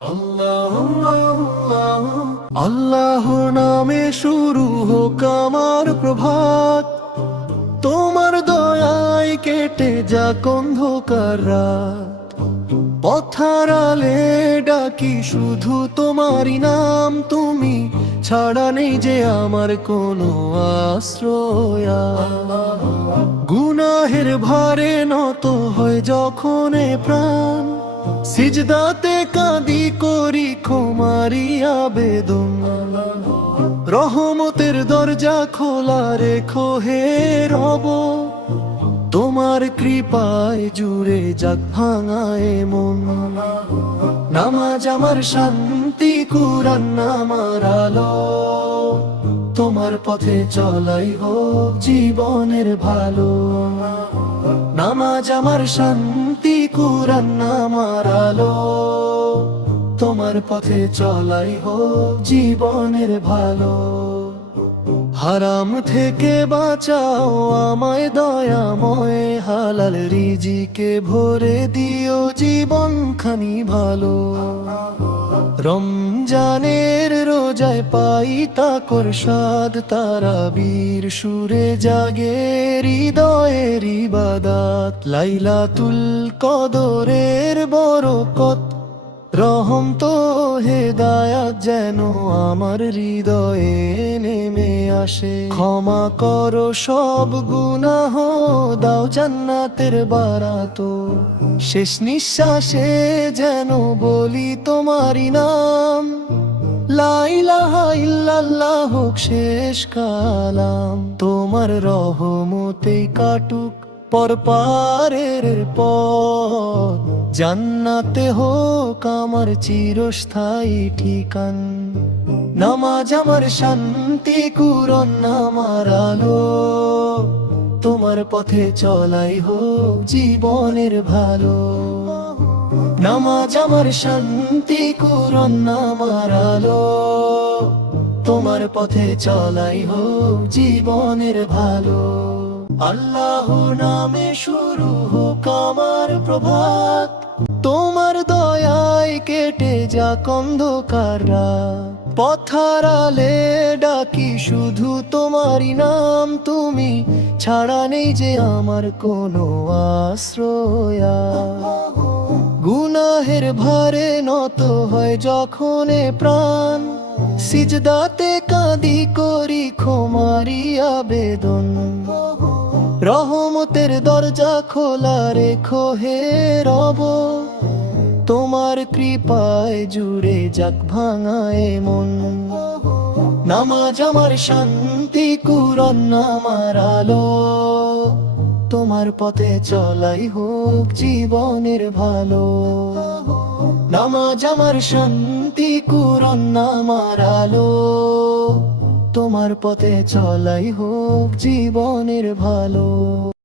আল্লাহ আল্লাহর নামে শুরু হোক আমার প্রভাত, তোমার দয়ায় কেটে যাক অন্ধকার রাত। পথারালে ডাকি শুধু তোমারই নাম, তুমি ছাড়া নেই যে আমার কোনো আশ্রয়। গুনাহের ভারে নত হয় যখন এ প্রাণ, সিজদাতে কাঁদি করি ক্ষমারি আবেদন। রহমতের দরজা খোলা রেখো হে রব, তোমার কৃপায় জুড়ে যাক ভাঙায় মন। নামাজ আমার শান্তি, কুরআন আমার আলো, তোমার পথে চলাই হোক জীবনের ভালো। নামাজ আমার শান্তি, কুরআন আমার আলো, তোমার পথে চলাই হোক জীবনের ভালো। হারাম থেকে বাঁচাও আমায় দয়াময়, হালাল রিজিকে ভরে দিও জীবনখানি ভালো। রমজানের রোজায় পাই তাকর স্বাদ, তারাবীর সুরে জাগে হৃদয়ের ইবাদত। লাইলাতুল কদরের বরকত, রহম তো হেদায়াত যেন আমার হৃদয়ে নেমে আসে। ক্ষমা করো সব গুনাহ, দাও জান্নাতের বারাত। শেষ নিঃশ্বাসে যেন বলি তোমারই নাম, লা ইলাহা ইল্লাল্লাহ হোক শেষ কালাম। তোমার রহমতেই কাটুক পরপারের পথ, জান্নাতে হোক আমার চিরস্থায়ী ঠিকান। নামাজ আমার শান্তি, কুরআন আমার আলো, তোমার পথে চলাই হোক জীবনের ভালো। নামাজ আমার শান্তি, কুরআন আমার আলো, তোমার পথে চলাই হোক জীবনের ভালো। আল্লাহ নামে শুরু হোক আমার প্রভাত, তোমার দয়ায় কেটে যাক অন্ধকার রাত। পথারালে ডাকি শুধু তোমারই নাম, তুমি ছাড়া নেই যে আমার কোনো আশ্রয়। গুনাহের ভারে নত হয় যখন এ প্রাণ, সিজদাতে কাঁদি করি ক্ষমারি আবেদন। রহমতের দরজা খোলা রেখো হে রব, তোমার কৃপায় জুড়ে যাক ভাঙায় মন। নামাজ আমার শান্তি, কুরআন আমার আলো, তোমার পথে চলাই হোক জীবনের ভালো। নামাজ আমার শান্তি, কুরআন আমার আলো, তোমার পথে চলাই হোক জীবনের ভালো।